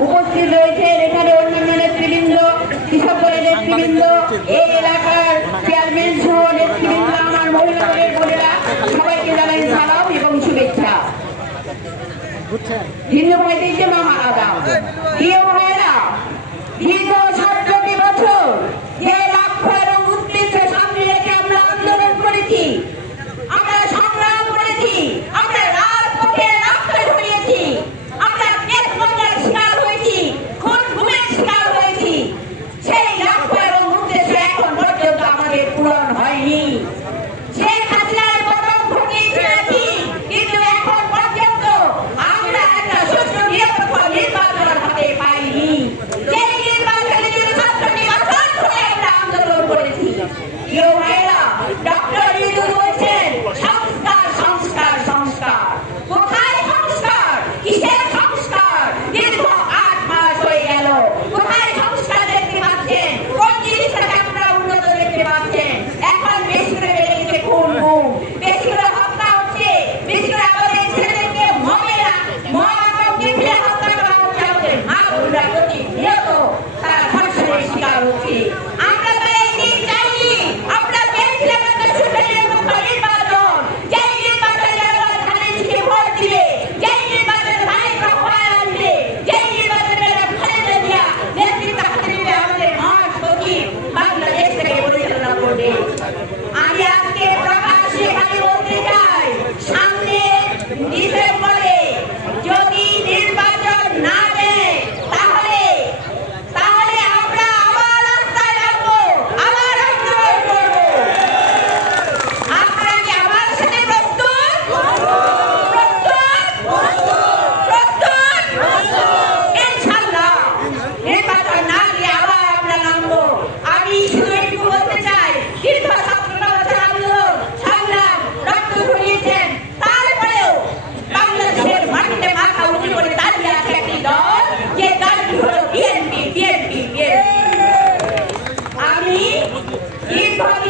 উপস্থিত রয়েছেন এখানে অন্যান্য নেতৃবৃন্দ কৃষক দলের নেতৃবৃন্দ এই এলাকার চেয়ারম্যান সহ নেতৃবৃন্দ আমার মহিলা দলের বোনেরা সবাইকে জানাই সালাম এবং শুভেচ্ছা। হিন্দু ভাইদের জন্য আলাদা কেউ হয় না হিন্দু আমাদের পূরণ হয়নি। Everybody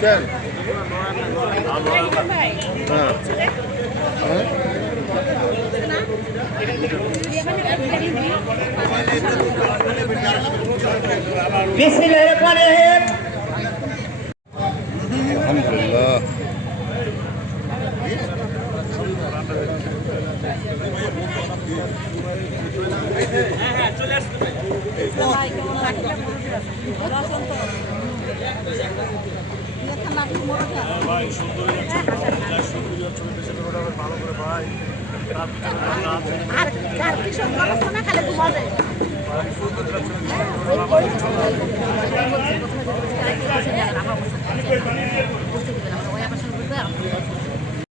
চল হ্যাঁ আলহামদুলিল্লাহ হ্যাঁ হ্যাঁ চলে আসুন। ভাই সুন্দরী সুন্দরী হচ্ছে বেশি করে ভালো করে ভাই আর কি